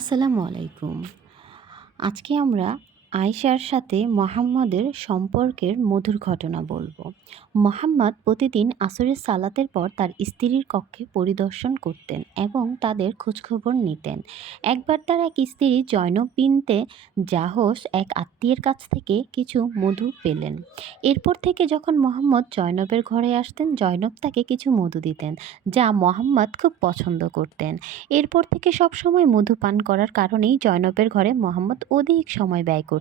আসসালামু আলাইকুম। আজকে আমরা আয়েশার সাথে মোহাম্মদের সম্পর্কের মধুর ঘটনা বলবো। মোহাম্মদ প্রতিদিন আসরের সালাতের পর তার স্ত্রীর কক্ষে পরিদর্শন করতেন এবং তাদের খোঁজখবর নিতেন। একবার তার এক স্ত্রী জয়নব বিনতে জাহশ এক আত্মীয়ের কাছ থেকে কিছু মধু পেলেন। এরপর থেকে যখন মোহাম্মদ জয়নবের ঘরে আসতেন, জয়নব তাকে কিছু মধু দিতেন, যা মোহাম্মদ খুব পছন্দ করতেন। এরপর থেকে সবসময় মধু পান করার কারণেই জয়নবের ঘরে মোহাম্মদ অধিক সময় ব্যয় করতেন।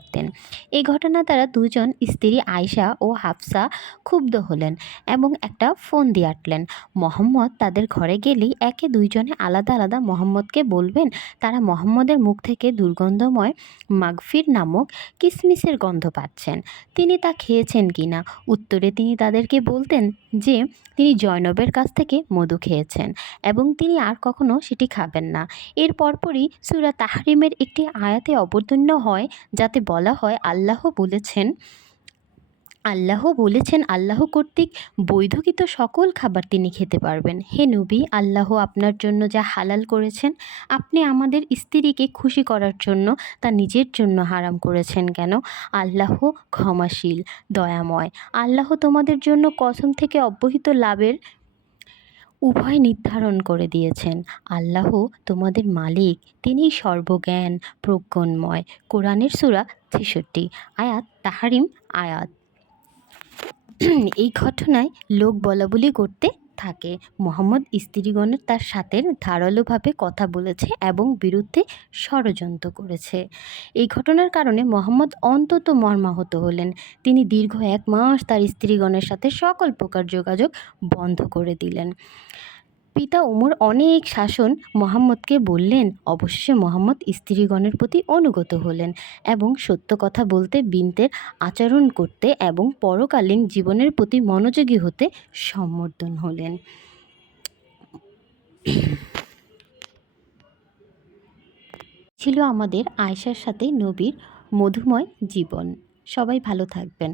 এই ঘটনা দ্বারা দুজন স্ত্রী আয়শা ও হাফসা ক্ষুব্ধ হলেন এবং একটা ফোন দিয়ে আটলেন। মোহাম্মদ তাদের ঘরে গেলেই একে দুইজনে আলাদা আলাদা মোহাম্মদকে বলবেন তারা মোহাম্মদের মুখ থেকে দুর্গন্ধময় মাগফির নামক কিসমিসের গন্ধ পাচ্ছেন, তিনি তা খেয়েছেন কিনা। উত্তরে তিনি তাদেরকে বলতেন যে তিনি জয়নবের কাছ থেকে মধু খেয়েছেন এবং তিনি আর কখনো সেটি খাবেন না। এর পরপরই সূরা তাহরিমের একটি আয়াতে অবতীর্ণ হয়, যাতে বলা হয় আল্লাহ কর্তৃক বৈধকৃত সকল খাবার তিনি খেতে পারবেন। হে নবী, আল্লাহ আপনার জন্য যা হালাল করেছেন, আপনি আমাদের স্ত্রীকে খুশি করার জন্য তা নিজের জন্য হারাম করেছেন কেন? আল্লাহ ক্ষমাশীল, দয়াময়। আল্লাহ তোমাদের জন্য কসম থেকে অব্যাহত লাভের উভয় নির্ধারণ করে দিয়েছেন। আল্লাহ তোমাদের মালিক, তিনিই সর্বজ্ঞান প্রজ্ঞাময়। কোরআনের সূরা ৬৬ আয়াত তাহরিম আয়াত। এই ঘটনায় লোক বলাবলি করতে থাকে মোহাম্মদ স্ত্রীগণের তার সাথে ধারালোভাবে কথা বলেছে এবং বিরুদ্ধে ষড়যন্ত্র করেছে। এই ঘটনার কারণে মোহাম্মদ অন্তত মর্মাহত হলেন। তিনি দীর্ঘ ১ মাস তার স্ত্রীগণের সাথে সকল প্রকার যোগাযোগ বন্ধ করে দিলেন। পিতা ওমর অনেক শাসন মোহাম্মদকে বললেন। অবশেষে মোহাম্মদ স্ত্রীগণের প্রতি অনুগত হলেন এবং সত্য কথা বলতে, বিনতের আচরণ করতে এবং পরকালীন জীবনের প্রতি মনোযোগী হতে সম্মত হলেন। ছিল আমাদের আয়েশার সাথে নবীর মধুময় জীবন। সবাই ভালো থাকবেন।